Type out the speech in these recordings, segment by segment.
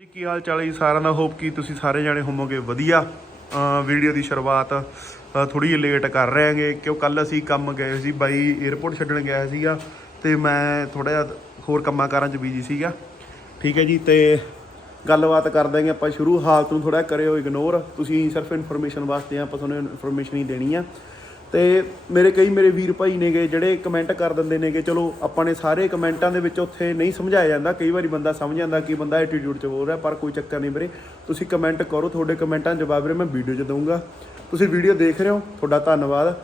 ਜੀ, ਕੀ ਹਾਲ ਚਾਲ ਹੈ ਜੀ ਸਾਰਿਆਂ ਦਾ? ਹੋਪ ਕਿ ਤੁਸੀਂ ਸਾਰੇ ਜਾਣੇ ਹੋਵੋਗੇ ਵਧੀਆ। ਵੀਡੀਓ ਦੀ ਸ਼ੁਰੂਆਤ ਥੋੜੀ ਜਿਹੀ ਲੇਟ ਕਰ ਰਹੇ ਹਾਂਗੇ, ਕਿਉਂ ਕੱਲ ਅਸੀਂ ਕੰਮ ਗਏ ਸੀ, ਬਾਈ 에어ਪੋਰਟ ਛੱਡਣ ਗਿਆ ਸੀਗਾ ਤੇ ਮੈਂ ਥੋੜਾ ਜਿਹਾ ਹੋਰ ਕੰਮਾਂ ਕਾਰਾਂ 'ਚ ਬਿਜ਼ੀ ਸੀਗਾ। ਠੀਕ ਹੈ ਜੀ, ਤੇ ਗੱਲਬਾਤ ਕਰ ਦਾਂਗੇ ਆਪਾਂ ਸ਼ੁਰੂ। ਹਾਲਤ ਨੂੰ ਥੋੜਾ ਕਰਿਓ ਇਗਨੋਰ ਤੁਸੀਂ ਸਿਰਫ ਇਨਫੋਰਮੇਸ਼ਨ ਵਾਸਤੇ ਆਪਾਂ ਤੁਹਾਨੂੰ ਇਨਫੋਰਮੇਸ਼ਨ ਹੀ ਦੇਣੀ ਆ। ਤੇ ਮੇਰੇ ਕਈ ਮੇਰੇ ਵੀਰ ਭਾਈ ਨੇਗੇ ਜਿਹੜੇ ਕਮੈਂਟ ਕਰ ਦਿੰਦੇ ਨੇਗੇ, ਚਲੋ ਆਪਾਂ ਨੇ ਸਾਰੇ ਕਮੈਂਟਾਂ ਦੇ ਵਿੱਚ ਉੱਥੇ ਨਹੀਂ ਸਮਝਾਇਆ ਜਾਂਦਾ, ਕਈ ਵਾਰੀ ਬੰਦਾ ਸਮਝ ਜਾਂਦਾ ਕਿ ਬੰਦਾ ਐਟੀਟਿਊਡ 'ਚ ਬੋਲ ਰਿਹਾ, ਪਰ ਕੋਈ ਚੱਕਰ ਨਹੀਂ ਵੀਰੇ। ਤੁਸੀਂ ਕਮੈਂਟ ਕਰੋ, ਤੁਹਾਡੇ ਕਮੈਂਟਾਂ ਦਾ ਜਵਾਬ ਵੀਰੇ ਮੈਂ ਵੀਡੀਓ 'ਚ ਦਊਂਗਾ। ਤੁਸੀਂ ਵੀਡੀਓ ਦੇਖ ਰਹੇ ਹੋ, ਤੁਹਾਡਾ ਧੰਨਵਾਦ।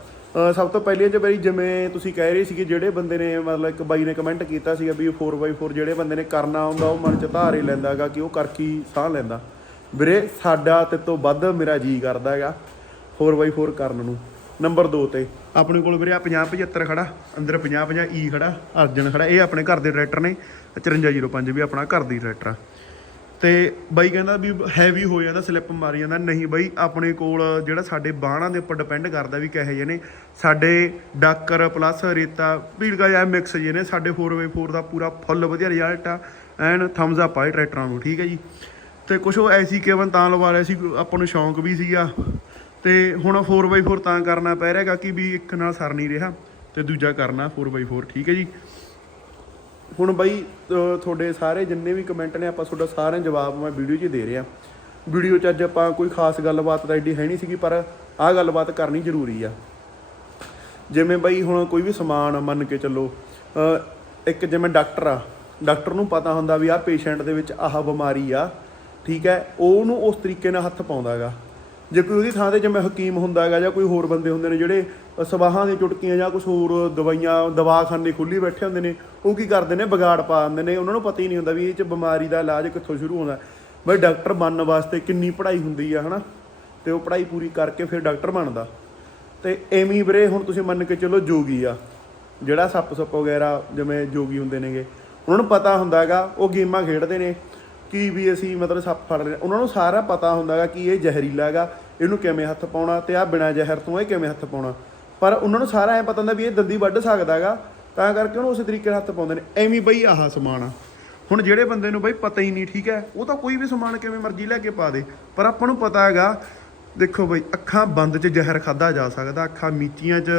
ਸਭ ਤੋਂ ਪਹਿਲੇ ਜੇ ਬਈ ਜਿਵੇਂ ਤੁਸੀਂ ਕਹਿ ਰਹੇ ਸੀਗੇ, ਜਿਹੜੇ ਬੰਦੇ ਨੇ ਮਤਲਬ ਇੱਕ ਬਾਈ ਨੇ ਕਮੈਂਟ ਕੀਤਾ ਸੀਗਾ ਵੀ 4x4 ਜਿਹੜੇ ਬੰਦੇ ਨੇ ਕਰਨਾ ਆਉਂਦਾ ਉਹ ਮਨ 'ਚ ਧਾਰੇ ਲੈਂਦਾਗਾ ਕਿ ਉਹ ਕਰ ਕੀ ਸਾਹ ਲੈਂਦਾ। ਵੀਰੇ, ਸਾਡਾ ਤੇ ਤੋਂ ਵੱਧ ਮੇਰਾ ਜੀ ਕਰਦਾ ਹੈਗਾ 4x4 ਕਰਨ ਨੂੰ। ਨੰਬਰ 2 ਤੇ। ਆਪਣੇ ਕੋਲ ਵੀਰੇ ਆ 50 75 ਖੜਾ, ਅੰਦਰ 50 50 ਈ ਖੜਾ, ਅਰਜਨ ਖੜਾ, ਇਹ ਆਪਣੇ ਘਰ ਦੇ ਟਰੈਕਟਰ ਨੇ 5405 ਵੀ ਆਪਣਾ ਘਰ ਦੀ ਟਰੈਕਟਰ ਆ। ਤੇ ਬਾਈ ਕਹਿੰਦਾ ਵੀ ਹੈਵੀ ਹੋ ਜਾਂਦਾ ਸਲਿੱਪ ਮਾਰੀ ਜਾਂਦਾ, ਨਹੀਂ ਬਾਈ, ਆਪਣੇ ਕੋਲ ਜਿਹੜਾ ਸਾਡੇ ਬਾਹਾਂ ਦੇ ਉੱਪਰ ਡਿਪੈਂਡ ਕਰਦਾ ਵੀ ਕਿਹੋ ਜਿਹੇ ਨੇ, ਸਾਡੇ ਡਾਕਰ ਪਲੱਸ ਰੇਤਾ ਭੀੜਗਾ ਜਾਂ ਮਿਕਸ ਜੇ ਨੇ, ਸਾਡੇ 4x4 ਦਾ ਪੂਰਾ ਫੁੱਲ ਵਧੀਆ ਰਿਜ਼ਲਟ ਆ, ਐਨ ਥੰਬਸ ਅਪ ਆ ਟਰੈਕਟਰਾਂ ਨੂੰ, ਠੀਕ ਹੈ ਜੀ। ਤੇ ਕੁਝ ਉਹ ਐਸੀ ਕੇਵਨ ਤਾਂ ਲਵਾ ਲਿਆ ਸੀ, ਆਪਾਂ ਨੂੰ ਸ਼ੌਂਕ ਵੀ ਸੀਗਾ ਤੇ ਹੁਣ 4x4 ਤਾਂ ਕਰਨਾ ਪੈ ਰਿਹਾਗਾ ਕਿ ਵੀ ਇੱਕ ਨਾਲ ਸਰ ਨਹੀਂ ਰਿਹਾ ਤੇ ਦੂਜਾ ਕਰਨਾ 4x4 ਠੀਕ ਹੈ ਜੀ? ਹੁਣ ਬਾਈ ਤੁਹਾਡੇ ਸਾਰੇ ਜਿੰਨੇ ਵੀ ਕਮੈਂਟ ਨੇ, ਆਪਾਂ ਤੁਹਾਡਾ ਸਾਰਿਆਂ ਜਵਾਬ ਮੈਂ ਵੀਡੀਓ 'ਚ ਹੀ ਦੇ ਰਿਹਾ। ਵੀਡੀਓ 'ਚ ਅੱਜ ਆਪਾਂ ਕੋਈ ਖਾਸ ਗੱਲਬਾਤ ਤਾਂ ਐਡੀ ਹੈ ਨਹੀਂ ਸੀਗੀ, ਪਰ ਆਹ ਗੱਲਬਾਤ ਕਰਨੀ ਜ਼ਰੂਰੀ ਆ। ਜਿਵੇਂ ਬਾਈ ਹੁਣ ਕੋਈ ਵੀ ਸਮਾਨ ਮੰਨ ਕੇ ਚੱਲੋ ਇੱਕ ਜਿਵੇਂ ਡਾਕਟਰ ਆ ਡਾਕਟਰ ਨੂੰ ਪਤਾ ਹੁੰਦਾ ਵੀ ਆਹ ਪੇਸ਼ੈਂਟ ਦੇ ਵਿੱਚ ਆਹ ਬਿਮਾਰੀ ਆ, ਠੀਕ ਹੈ, ਉਹਨੂੰ ਉਸ ਤਰੀਕੇ ਨਾਲ ਹੱਥ ਪਾਉਂਦਾਗਾ ਜੇ ਕੋਈ ਉਹਦੀ ਥਾਂ ਤੇ ਜਿਵੇਂ ਹਕੀਮ ਹੁੰਦਾ ਹੈਗਾ ਜਾਂ ਕੋਈ ਹੋਰ ਬੰਦੇ ਹੁੰਦੇ ਨੇ ਜਿਹੜੇ ਸਵਾਹਾਂ ਦੀਆਂ ਚੁਟਕੀਆਂ ਜਾਂ ਕੁਝ ਹੋਰ ਦਵਾਈਆਂ, ਦਵਾਖਾਨੇ ਖੁੱਲੀ ਬੈਠੇ ਹੁੰਦੇ ਨੇ, ਉਹ ਕੀ ਕਰਦੇ ਨੇ? ਵਿਗਾੜ ਪਾ ਦਿੰਦੇ ਨੇ। ਉਹਨਾਂ ਨੂੰ ਪਤਾ ਹੀ ਨਹੀਂ ਹੁੰਦਾ ਵੀ ਇਹ ਚ ਬਿਮਾਰੀ ਦਾ ਇਲਾਜ ਕਿੱਥੋਂ ਸ਼ੁਰੂ ਹੁੰਦਾ। ਬਈ ਡਾਕਟਰ ਬਣਨ ਵਾਸਤੇ ਕਿੰਨੀ ਪੜ੍ਹਾਈ ਹੁੰਦੀ ਆ, ਹਨਾ? ਤੇ ਉਹ ਪੜ੍ਹਾਈ ਪੂਰੀ ਕਰਕੇ ਫਿਰ ਡਾਕਟਰ ਬਣਦਾ। ਤੇ ਐਵੇਂ ਹੀ ਵੀਰੇ, ਹੁਣ ਤੁਸੀਂ ਮੰਨ ਕੇ ਚੱਲੋ ਜੋਗੀ ਆ, ਜਿਹੜਾ ਸੱਪ ਸੱਪ ਵਗੈਰਾ ਜਿਵੇਂ ਜੋਗੀ ਹੁੰਦੇ ਨੇਗੇ, ਉਹਨਾਂ ਨੂੰ ਪਤਾ ਹੁੰਦਾ ਹੈਗਾ, ਉਹ ਗੇਮਾਂ ਖੇਡਦੇ ਨੇ, ਕੀ ਵੀ ਅਸੀਂ ਮਤਲਬ ਸੱਪ ਫੜ ਰਹੇ ਉਹਨਾਂ ਨੂੰ ਸਾਰਾ ਪਤਾ ਹੁੰਦਾ ਹੈਗਾ ਕਿ ਇਹ ਜ਼ਹਿਰੀਲਾ ਹੈਗਾ। ਇਹਨੂੰ ਕਿਵੇਂ ਹੱਥ ਪਾਉਣਾ ਤੇ ਆ ਬਿਨਾ ਜ਼ਹਿਰ ਤੋਂ ਇਹ ਕਿਵੇਂ ਹੱਥ ਪਾਉਣਾ? ਪਰ ਉਹਨਾਂ ਨੂੰ ਸਾਰਾ ਐ ਪਤਾ ਹੁੰਦਾ ਵੀ ਇਹ ਦੰਦੀ ਵੱਢ ਸਕਦਾ ਹੈਗਾ, ਤਾਂ ਕਰਕੇ ਉਹਨੂੰ ਉਸੇ ਤਰੀਕੇ ਨਾਲ ਹੱਥ ਪਾਉਂਦੇ ਨੇ। ਐਵੇਂ ਬਈ ਆਹ ਸਮਾਨ ਆ। ਹੁਣ ਜਿਹੜੇ ਬੰਦੇ ਨੂੰ ਬਈ ਪਤਾ ਹੀ ਨਹੀਂ, ਠੀਕ ਹੈ, ਉਹ ਤਾਂ ਕੋਈ ਵੀ ਸਮਾਨ ਕਿਵੇਂ ਮਰਜ਼ੀ ਲੈ ਕੇ ਪਾ ਦੇ। ਪਰ ਆਪਾਂ ਨੂੰ ਪਤਾ ਹੈਗਾ, ਦੇਖੋ ਬਈ, ਅੱਖਾਂ ਬੰਦ 'ਚ ਜ਼ਹਿਰ ਖਾਦਾ ਜਾ ਸਕਦਾ, ਅੱਖਾਂ ਮੀਚੀਆਂ 'ਚ,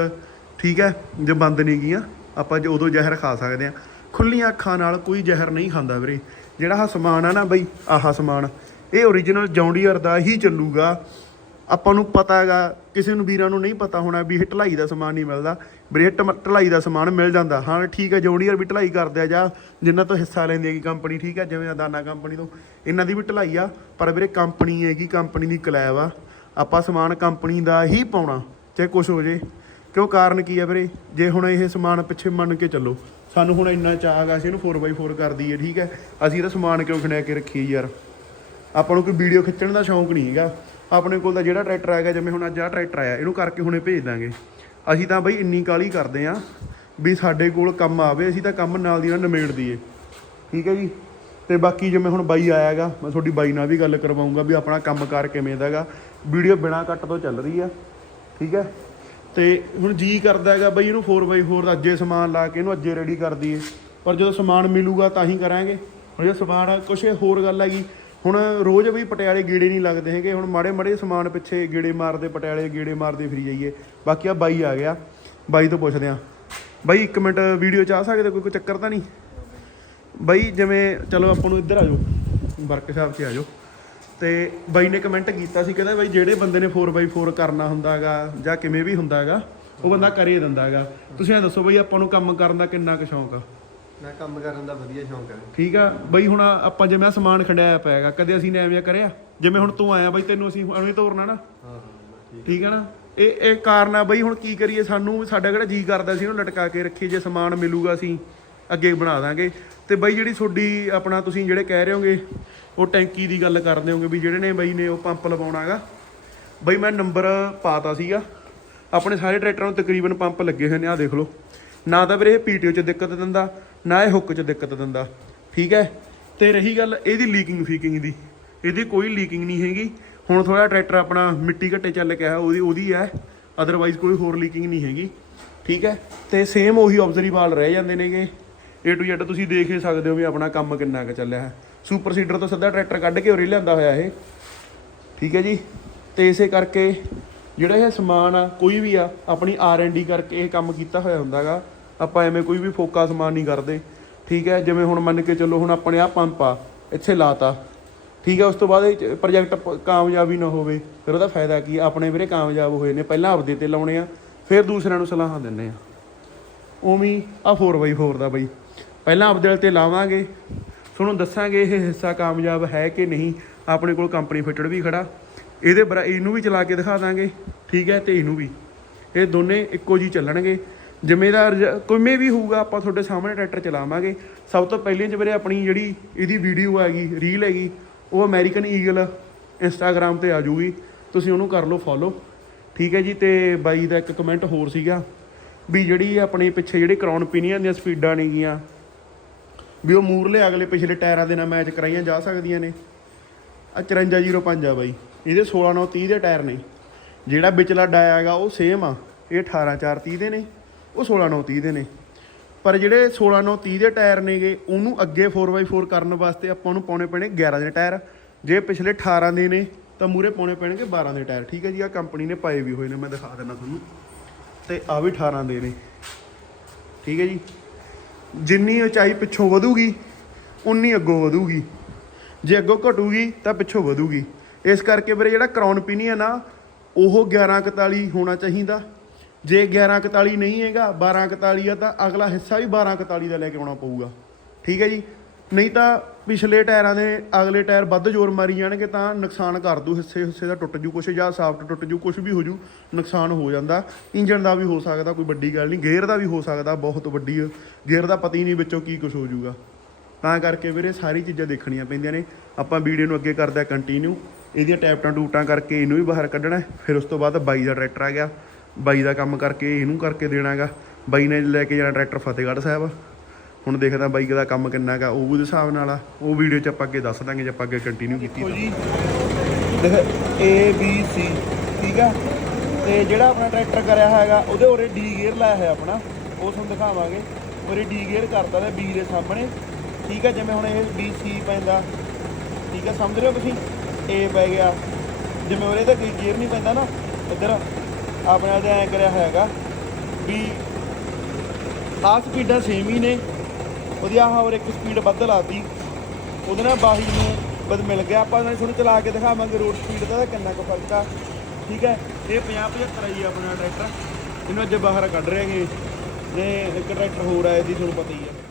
ਠੀਕ ਹੈ, ਜੇ ਬੰਦ ਨਹੀਂ ਗਈਆਂ, ਆਪਾਂ ਜੇ ਉਦੋਂ ਜ਼ਹਿਰ ਖਾ ਸਕਦੇ ਆ ਖੁੱਲੀਆਂ ਅੱਖਾਂ ਨਾਲ ਕੋਈ ਜ਼ਹਿਰ ਨਹੀਂ ਖਾਂਦਾ ਵੀਰੇ। ਜਿਹੜਾ ਆਹ ਸਮਾਨ ਆ ਨਾ ਬਈ, ਆਹ ਸਮਾਨ, ਇਹ ਓਰੀਜਨਲ ਜੌਂਡੀਅਰ ਦਾ ਹੀ ਚੱਲੂਗਾ। ਆਪਾਂ ਨੂੰ ਪਤਾ ਹੈਗਾ, ਕਿਸੇ ਨੂੰ ਵੀਰਾਂ ਨੂੰ ਨਹੀਂ ਪਤਾ ਹੋਣਾ ਵੀ ਇਹ ਢਲਾਈ ਦਾ ਸਮਾਨ ਨਹੀਂ ਮਿਲਦਾ ਵੀਰੇ ਇਹ ਢਮ- ਢਲਾਈ ਦਾ ਸਮਾਨ ਮਿਲ ਜਾਂਦਾ। ਹਾਂ, ਠੀਕ ਹੈ, ਜੌਂਡੀਅਰ ਵੀ ਢਲਾਈ ਕਰਦੇ ਆ ਜਾਂ ਜਿੰਨਾਂ ਤੋਂ ਹਿੱਸਾ ਲੈਂਦੀ ਹੈਗੀ ਕੰਪਨੀ, ਠੀਕ ਹੈ, ਜਿਵੇਂ ਦਾਨਾ ਕੰਪਨੀ ਤੋਂ, ਇਹਨਾਂ ਦੀ ਵੀ ਢਲਾਈ ਆ। ਪਰ ਵੀਰੇ, ਕੰਪਨੀ ਹੈਗੀ, ਕੰਪਨੀ ਦੀ ਕਲੈਬ ਆ। ਆਪਾਂ ਸਮਾਨ ਕੰਪਨੀ ਦਾ ਹੀ ਪਾਉਣਾ, ਚਾਹੇ ਕੁਝ ਹੋ ਜੇ। ਕਿਉਂ ਕਾਰਨ ਕੀ ਹੈ ਵੀਰੇ? ਜੇ ਹੁਣ ਇਹ ਸਮਾਨ ਪਿੱਛੇ ਮੰਨ ਕੇ ਚੱਲੋ, ਸਾਨੂੰ ਹੁਣ ਇੰਨਾ ਚਾਹ ਹੈਗਾ, ਅਸੀਂ ਇਹਨੂੰ 4x4 ਕਰ ਦਈਏ, ਠੀਕ ਹੈ। ਅਸੀਂ ਇਹਦਾ ਸਮਾਨ ਕਿਉਂ ਖਿੰਡਿਆ ਕੇ ਰੱਖੀਏ ਯਾਰ? ਆਪਾਂ ਨੂੰ ਕੋਈ ਵੀਡੀਓ ਖਿੱਚਣ ਦਾ ਸ਼ੌਂਕ ਨਹੀਂ ਹੈਗਾ। ਆਪਣੇ ਕੋਲ ਤਾਂ ਜਿਹੜਾ ਟਰੈਕਟਰ ਆਏਗਾ ਜਿਵੇਂ ਹੁਣ ਅੱਜ ਆਹ ਟਰੈਕਟਰ ਆਇਆ, ਇਹਨੂੰ ਕਰਕੇ ਹੁਣੇ ਭੇਜ ਦਾਂਗੇ। ਅਸੀਂ ਤਾਂ ਬਈ ਇੰਨੀ ਕਾਲੀ ਕਰਦੇ ਆ ਵੀ ਸਾਡੇ ਕੋਲ ਕੰਮ ਆਵੇ, ਅਸੀਂ ਤਾਂ ਕੰਮ ਨਾਲ ਦੀ ਨਾਲ ਨਿਮੇੜ ਦਈਏ। ਠੀਕ ਹੈ ਜੀ? ਤੇ ਬਾਕੀ ਜਿਵੇਂ ਹੁਣ ਬਾਈ ਆਇਆਗਾ ਮੈਂ ਤੁਹਾਡੀ ਬਾਈ ਨਾਲ ਵੀ ਗੱਲ ਕਰਵਾਉਂਗਾ ਵੀ ਆਪਣਾ ਕੰਮਕਾਰ ਕਿਵੇਂ ਦਾਗਾ ਵੀਡੀਓ ਬਿਨਾ ਕੱਟ ਤੋਂ ਚੱਲ ਰਹੀ ਆ। ਠੀਕ ਹੈ? ਤੇ ਹੁਣ ਜੀ ਕਰਦਾ ਹੈਗਾ ਬਈ ਇਹਨੂੰ 4x4 ਦਾ ਅੱਜੇ ਸਮਾਨ ਲਾ ਕੇ ਇਹਨੂੰ ਅੱਜੇ ਰੈਡੀ ਕਰ ਦਈਏ। ਪਰ ਜਦੋਂ ਸਮਾਨ ਮਿਲੂਗਾ ਤਾਂ ਹੀ ਕਰਾਂਗੇ। ਹੁਣ ਜੇ ਸਮਾਨ ਕੁਛ ਹੋਰ ਗੱਲ ਹੈਗੀ ਹੁਣ ਰੋਜ਼ ਵੀ ਪਟਿਆਲੇ ਗੇੜੇ ਨਹੀਂ ਲੱਗਦੇ ਹੈਗੇ, ਹੁਣ ਮਾੜੇ ਮਾੜੇ ਸਮਾਨ ਪਿੱਛੇ ਗੇੜੇ ਮਾਰਦੇ ਪਟਿਆਲੇ, ਗੇੜੇ ਮਾਰਦੇ ਫਿਰੀ ਜਾਈਏ। ਬਾਕੀ ਆ ਬਾਈ ਆ ਗਿਆ। ਬਾਈ ਤੋਂ ਪੁੱਛਦੇ ਆ ਬਾਈ, ਇੱਕ ਮਿੰਟ ਵੀਡੀਓ ਚ ਆ ਸਕਦੇ ਕੋਈ ਕੋਈ ਚੱਕਰ ਤਾਂ ਨਹੀਂ? ਬਾਈ, ਜਿਵੇਂ ਚਲੋ ਆਪਾਂ ਨੂੰ ਇੱਧਰ ਆ ਜਾਓ। ਵਰਕਸ਼ਾਪ 'ਚ ਆ ਜਾਓ। ਤੇ ਬਾਈ ਨੇ ਕਮੈਂਟ ਕੀਤਾ ਸੀ, ਕਹਿੰਦਾ ਬਾਈ ਜਿਹੜੇ ਬੰਦੇ ਨੇ 4x4 ਕਰਨਾ ਹੁੰਦਾਗਾ ਜਾਂ ਕਿਵੇਂ ਵੀ ਹੁੰਦਾਗਾ ਉਹ ਬੰਦਾ ਕਰੇ ਦਿੰਦਾਗਾ ਤੁਸੀਂ ਇਹ ਦੱਸੋ ਬਾਈ, ਆਪਾਂ ਨੂੰ ਕੰਮ ਕਰਨ ਦਾ ਕਿੰਨਾ ਕੁ ਸ਼ੌਂਕ ਆ? ਮੈਂ ਕੰਮ ਕਰਨ ਦਾ ਵਧੀਆ ਸ਼ੌਂਕ ਹੈ। ਠੀਕ ਆ ਬਾਈ ਹੁਣ ਆਪਾਂ ਜਿਵੇਂ ਆਹ ਸਮਾਨ ਖੰਡਾਇਆ ਪਿਆਗਾ ਕਦੇ ਅਸੀਂ ਨੇ ਐਵੇਂ ਕਰਿਆ? ਜਿਵੇਂ ਹੁਣ ਤੂੰ ਆਇਆ ਬਾਈ ਤੈਨੂੰ ਅਸੀਂ ਐਵੇਂ ਤੋਰਨਾ ਨਾ। ਹਾਂ ਹਾਂ ਠੀਕ ਠੀਕ ਹੈ ਨਾ? ਇਹ ਇਹ ਕਾਰਨ ਆ ਬਈ ਹੁਣ ਕੀ ਕਰੀਏ? ਸਾਨੂੰ ਸਾਡਾ ਕਿਹੜਾ ਜੀ ਕਰਦਾ ਸੀ ਉਹਨੂੰ ਲਟਕਾ ਕੇ ਰੱਖੀਏ ਜੇ ਸਮਾਨ ਮਿਲੂਗਾ ਅਸੀਂ ਅੱਗੇ ਬਣਾ ਦਾਂਗੇ। ਤੇ ਬਈ ਜਿਹੜੀ ਤੁਹਾਡੀ ਆਪਣਾ ਤੁਸੀਂ ਜਿਹੜੇ ਕਹਿ ਰਹੇ ਹੋਗੇ ਉਹ ਟੈਂਕੀ ਦੀ ਗੱਲ ਕਰਦੇ ਹੋਗੇ ਵੀ ਜਿਹੜੇ ਨੇ ਬਈ ਨੇ ਉਹ ਪੰਪ ਲਵਾਉਣਾਗਾ ਬਈ ਮੈਂ ਨੰਬਰ ਪਾਤਾ ਸੀਗਾ। ਆਪਣੇ ਸਾਰੇ ਟਰੈਕਟਰਾਂ ਨੂੰ ਤਕਰੀਬਨ ਪੰਪ ਲੱਗੇ ਹੋਏ ਨੇ ਆਹ ਦੇਖ ਲਓ। ਨਾ ਤਾਂ ਵੀਰੇ ਇਹ ਪੀਟੀਓ 'ਚ ਦਿੱਕਤ ਦਿੰਦਾ ਨਾ ਇਹ ਹੁੱਕ 'ਚ ਦਿੱਕਤ ਦਿੰਦਾ। ਠੀਕ ਹੈ? ਤੇ ਰਹੀ ਗੱਲ ਇਹਦੀ ਲੀਕਿੰਗ ਫੀਕਿੰਗ ਦੀ। ਇਹਦੀ ਕੋਈ ਲੀਕਿੰਗ ਨਹੀਂ ਹੈਗੀ। ਹੁਣ ਥੋੜਾ ਟਰੈਕਟਰ ਆਪਣਾ ਮਿੱਟੀ ਘੱਟੇ ਚੱਲ ਕੇ ਆ, ਉਹਦੀ ਉਹਦੀ ਹੈ। ਅਦਰਵਾਈਜ਼ ਕੋਈ ਹੋਰ ਲੀਕਿੰਗ ਨਹੀਂ ਹੈਗੀ। ਠੀਕ ਹੈ? ਤੇ ਸੇਮ ਉਹੀ ਆਬਜ਼ਰਵ ਵਾਲ ਰਹਿ ਜਾਂਦੇ ਨੇਗੇ। A to Z ਤੁਸੀਂ ਦੇਖ ਹੀ ਸਕਦੇ ਹੋ ਵੀ ਆਪਣਾ ਕੰਮ ਕਿੰਨਾ ਕੁ ਚੱਲਿਆ ਹੈ। ਸੁਪਰ ਸੀਡਰ ਤੋਂ ਸਿੱਧਾ ਟਰੈਕਟਰ ਕੱਢ ਕੇ ਉਰੇ ਲਿਆਂਦਾ ਹੋਇਆ ਇਹ। ਠੀਕ ਹੈ ਜੀ? ਤੇ ਇਸੇ ਕਰਕੇ ਜਿਹੜਾ ਇਹ ਸਮਾਨ ਆ, ਕੋਈ ਵੀ ਆ, ਆਪਣੀ ਆਰ ਐੱਨ ਡੀ ਕਰਕੇ ਇਹ ਕੰਮ ਕੀਤਾ ਹੋਇਆ ਹੁੰਦਾਗਾ। ਆਪਾਂ ਐਵੇਂ ਕੋਈ ਵੀ ਫੋਕਾ ਸਮਾਨ ਨਹੀਂ ਕਰਦੇ, ਠੀਕ ਹੈ? ਜਿਵੇਂ ਹੁਣ ਮੰਨ ਕੇ ਚੱਲੋ ਹੁਣ ਆਪਣੇ ਆ ਪੰਪ ਆ, ਇੱਥੇ ਲਾਤਾ, ਠੀਕ ਹੈ? ਉਸ ਤੋਂ ਬਾਅਦ ਇਹ ਪ੍ਰੋਜੈਕਟ ਕਾਮਯਾਬ ਹੀ ਨਾ ਹੋਵੇ, ਫਿਰ ਉਹਦਾ ਫਾਇਦਾ ਕੀ ਆਪਣੇ ਵੀਰੇ ਕਾਮਯਾਬ ਹੋਏ ਨੇ, ਪਹਿਲਾਂ ਆਪਦੇ ਤੇ ਲਾਉਣੇ ਆ, ਫਿਰ ਦੂਸਰਿਆਂ ਨੂੰ ਸਲਾਹਾਂ ਦਿੰਨੇ ਆ। ਉਵੇਂ ਆ 4x4 ਦਾ ਬਈ। ਪਹਿਲਾਂ ਆਪਦੇ ਤੇ ਲਾਵਾਂਗੇ, ਤੁਹਾਨੂੰ ਦੱਸਾਂਗੇ ਇਹ ਹਿੱਸਾ ਕਾਮਯਾਬ ਹੈ ਕਿ ਨਹੀਂ, ਆਪਣੇ ਕੋਲ ਕੰਪਨੀ ਫਿਟਡ ਵੀ ਖੜਾ, ਇਹਦੇ ਬਰਾ, ਇਹਨੂੰ ਵੀ ਚਲਾ ਕੇ ਦਿਖਾ ਦਾਂਗੇ, ਠੀਕ ਹੈ? ਤੇ ਇਹਨੂੰ ਵੀ। ਇਹ ਦੋਨੇ ਇੱਕੋ ਜੀ ਚੱਲਣਗੇ। ਜ਼ਿੰਮੇਦਾਰ ਜ- ਵੀ ਹੋਊਗਾ, ਆਪਾਂ ਤੁਹਾਡੇ ਸਾਹਮਣੇ ਟਰੈਕਟਰ ਚਲਾਵਾਂਗੇ। ਸਭ ਤੋਂ ਪਹਿਲੇ ਚ ਵੀਰੇ ਆਪਣੀ ਜਿਹੜੀ ਇਹਦੀ ਵੀਡੀਓ ਹੈਗੀ ਰੀਲ ਹੈਗੀ, ਉਹ ਅਮਰੀਕਨ ਈਗਲ ਇੰਸਟਾਗ੍ਰam ਤੇ ਆ ਜੂਗੀ ਤੁਸੀਂ ਉਹਨੂੰ ਕਰ ਲਓ ਫੋਲੋ ਠੀਕ ਹੈ ਜੀ, ਤੇ ਬਾਈ ਦਾ ਇੱਕ ਕਮੈਂਟ ਹੋਰ ਸੀਗਾ ਵੀ ਜਿਹੜੀ ਆਪਣੇ ਪਿੱਛੇ ਜਿਹੜੇ ਕਰਾਉਣ ਪਿਨੀਆਂ ਦੀਆਂ ਸਪੀਡਾਂ ਨੇਗੀਆਂ, ਵੀ ਉਹ ਮੂਰਲੇ ਅਗਲੇ ਪਿਛਲੇ ਟਾਇਰਾਂ ਦੇ ਨਾਲ ਮੈਚ ਕਰਾਈਆਂ ਜਾ ਸਕਦੀਆਂ ਨੇ। ਆ 5405 ਆ ਬਾਈ। ਇਹਦੇ 16930 ਦੇ ਟਾਇਰ ਨੇ। ਜਿਹੜਾ ਵਿਚਲਾ ਡਾਇਆ ਹੈਗਾ, ਉਹ ਸੇਮ ਆ। ਇਹ 18430 ਦੇ ਨੇ। ਉਹ 16930 ਦੇ ਨੇ। ਪਰ ਜਿਹੜੇ 16930 ਦੇ ਟਾਇਰ ਨੇਗੇ, ਉਹਨੂੰ ਅੱਗੇ 4x4 ਕਰਨ ਵਾਸਤੇ ਆਪਾਂ ਨੂੰ ਪਾਉਣੇ ਪੈਣੇ 11 ਦੇ ਟਾਇਰ। ਜੇ ਪਿਛਲੇ 18 ਦੇ ਨੇ, ਤਾਂ ਮੂਰੇ ਪਾਉਣੇ ਪੈਣਗੇ 12 ਦੇ ਟਾਇਰ। ਠੀਕ ਹੈ ਜੀ ਆ ਕੰਪਨੀ ਨੇ ਪਾਏ ਵੀ ਹੋਏ ਨੇ, ਮੈਂ ਦਿਖਾ ਦਿੰਦਾ ਤੁਹਾਨੂੰ। ਤੇ ਆ ਵੀ 18 ਦੇ ਨੇ। ਠੀਕ ਹੈ ਜੀ, ਜਿੰਨੀ ਉਚਾਈ ਪਿੱਛੋਂ ਵਧੂਗੀ, ਉਨੀ ਅੱਗੋਂ ਵਧੂਗੀ। ਜੇ ਅੱਗੋਂ ਘਟੂਗੀ, ਤਾਂ ਪਿੱਛੋਂ ਵਧੂਗੀ। ਇਸ ਕਰਕੇ ਵੀਰੇ ਜਿਹੜਾ ਕਰਾਉਨ ਹੈ ਨਾ ਉਹ 1141 ਹੋਣਾ ਚਾਹੀਦਾ। ਜੇ 1141 ਨਹੀਂ ਹੈਗਾ 1241 ਆ, ਤਾਂ ਅਗਲਾ ਹਿੱਸਾ ਵੀ 1241 ਦਾ ਲੈ ਕੇ ਆਉਣਾ ਪਊਗਾ। ਠੀਕ ਹੈ ਜੀ? ਨਹੀਂ ਤਾਂ ਪਿਛਲੇ ਟਾਇਰਾਂ ਦੇ ਅਗਲੇ ਟਾਇਰ ਵੱਧ ਜ਼ੋਰ ਮਾਰੀ ਜਾਣਗੇ, ਤਾਂ ਨੁਕਸਾਨ ਕਰ ਦੂ, ਹਿੱਸੇ ਹਿੱਸੇ ਦਾ ਟੁੱਟ ਜੂ ਕੁਛ ਜਾਂ ਸਾਫਟ ਟੁੱਟ ਜੂ, ਕੁਛ ਵੀ ਹੋ ਜੂ, ਨੁਕਸਾਨ ਹੋ ਜਾਂਦਾ। ਇੰਜਨ ਦਾ ਵੀ ਹੋ ਸਕਦਾ, ਕੋਈ ਵੱਡੀ ਗੱਲ ਨਹੀਂ। ਗੇਅਰ ਦਾ ਵੀ ਹੋ ਸਕਦਾ, ਬਹੁਤ ਵੱਡੀ। ਗੇਅਰ ਦਾ ਪਤਾ ਹੀ ਨਹੀਂ ਵਿੱਚੋਂ ਕੀ ਕੁਛ ਹੋ ਜੂਗਾ। ਤਾਂ ਕਰਕੇ ਵੀਰੇ ਸਾਰੀ ਚੀਜ਼ਾਂ ਦੇਖਣੀਆਂ ਪੈਂਦੀਆਂ ਨੇ। ਆਪਾਂ ਵੀਡੀਓ ਨੂੰ ਅੱਗੇ ਕਰਦਾ ਕੰਟੀਨਿਊ ਇਹਦੀਆਂ ਟੈਪਟਾਂ ਟੂਟਾਂ ਕਰਕੇ ਇਹਨੂੰ ਵੀ ਬਾਹਰ ਕੱਢਣਾ ਫਿਰ ਉਸ ਤੋਂ ਬਾਅਦ ਬਾਈ ਦਾ ਟਰੈਕਟਰ ਆ ਗਿਆ। ਬਾਈ ਦਾ ਕੰਮ ਕਰਕੇ ਇਹਨੂੰ ਕਰਕੇ ਦੇਣਾਗਾ ਬਾਈ ਨੇ ਲੈ ਕੇ ਜਾਣਾ ਟਰੈਕਟਰ ਫਤਿਹਗੜ੍ਹ ਸਾਹਿਬ। ਹੁਣ ਦੇਖਦਾ ਬਾਈ ਦਾ ਕੰਮ ਕਿੰਨਾ ਗਾ ਉਹ ਉਹਦੇ ਹਿਸਾਬ ਨਾਲ ਆ। ਉਹ ਵੀਡੀਓ 'ਚ ਆਪਾਂ ਅੱਗੇ ਦੱਸ ਦਾਂਗੇ, ਜੇ ਆਪਾਂ ਅੱਗੇ ਕੰਟੀਨਿਊ ਕੀਤੀ ਤਾਂ। ਜੀ, ਦੇਖ, A, B, C, ਠੀਕ ਆ? ਤੇ ਜਿਹੜਾ ਆਪਣਾ ਟਰੈਕਟਰ ਕਰਿਆ ਹੈਗਾ, ਉਹਦੇ ਉਰੇ ਡੀ ਗੇਅਰ ਲਾਇਆ ਹੋਇਆ ਆਪਣਾ। ਉਹ ਤੁਹਾਨੂੰ ਦਿਖਾਵਾਂਗੇ। ਉਰੇ ਡੀ ਗੇਅਰ ਕਰਤਾ ਤੇ ਬੀ ਦੇ ਸਾਹਮਣੇ। ਠੀਕ ਆ, ਜਿਵੇਂ ਹੁਣ ਇਹ ਬੀ ਸੀ ਪੈਂਦਾ। ਠੀਕ ਆ, ਸਮਝ ਰਹੇ ਹੋ ਤੁਸੀਂ? ਏ ਪੈ ਗਿਆ। ਜਿਵੇਂ ਉਰੇ ਤਾਂ ਕੋਈ ਗੇਅਰ ਨਹੀਂ ਪੈਂਦਾ ਨਾ, ਇੱਧਰ। ਆਪਣੇ ਤੇ ਐ ਕਰਿਆ ਹੋਇਆ ਹੈਗਾ ਵੀ ਆਹ ਸਪੀਡਾਂ ਸੇਮ ਹੀ ਨੇ। ਉਹਦੀ ਆਹ ਹੋਰ ਇੱਕ ਸਪੀਡ ਵੱਧ ਲਾਤੀ ਉਹਦੇ ਨਾਲ ਬਾਹੀ ਨੂੰ ਬਦ ਮਿਲ ਗਿਆ। ਆਪਾਂ ਨਾਲ ਤੁਹਾਨੂੰ ਚਲਾ ਕੇ ਦਿਖਾਵਾਂਗੇ ਰੋਡ ਸਪੀਡ ਦਾ ਤਾਂ ਕਿੰਨਾ ਕੁ ਫ਼ਰਕ ਆ। ਠੀਕ ਹੈ? ਇਹ 50 75 ਹੀ ਆਪਣਾ ਟਰੈਕਟਰ। ਇਹਨੂੰ ਅੱਜ ਬਾਹਰ ਕੱਢ ਰਹੇ ਹੈਗੇ। ਨੇ ਇੱਕ ਟਰੈਕਟਰ ਹੋਰ ਆਇਆ ਜੀ, ਤੁਹਾਨੂੰ ਪਤਾ ਹੀ ਹੈ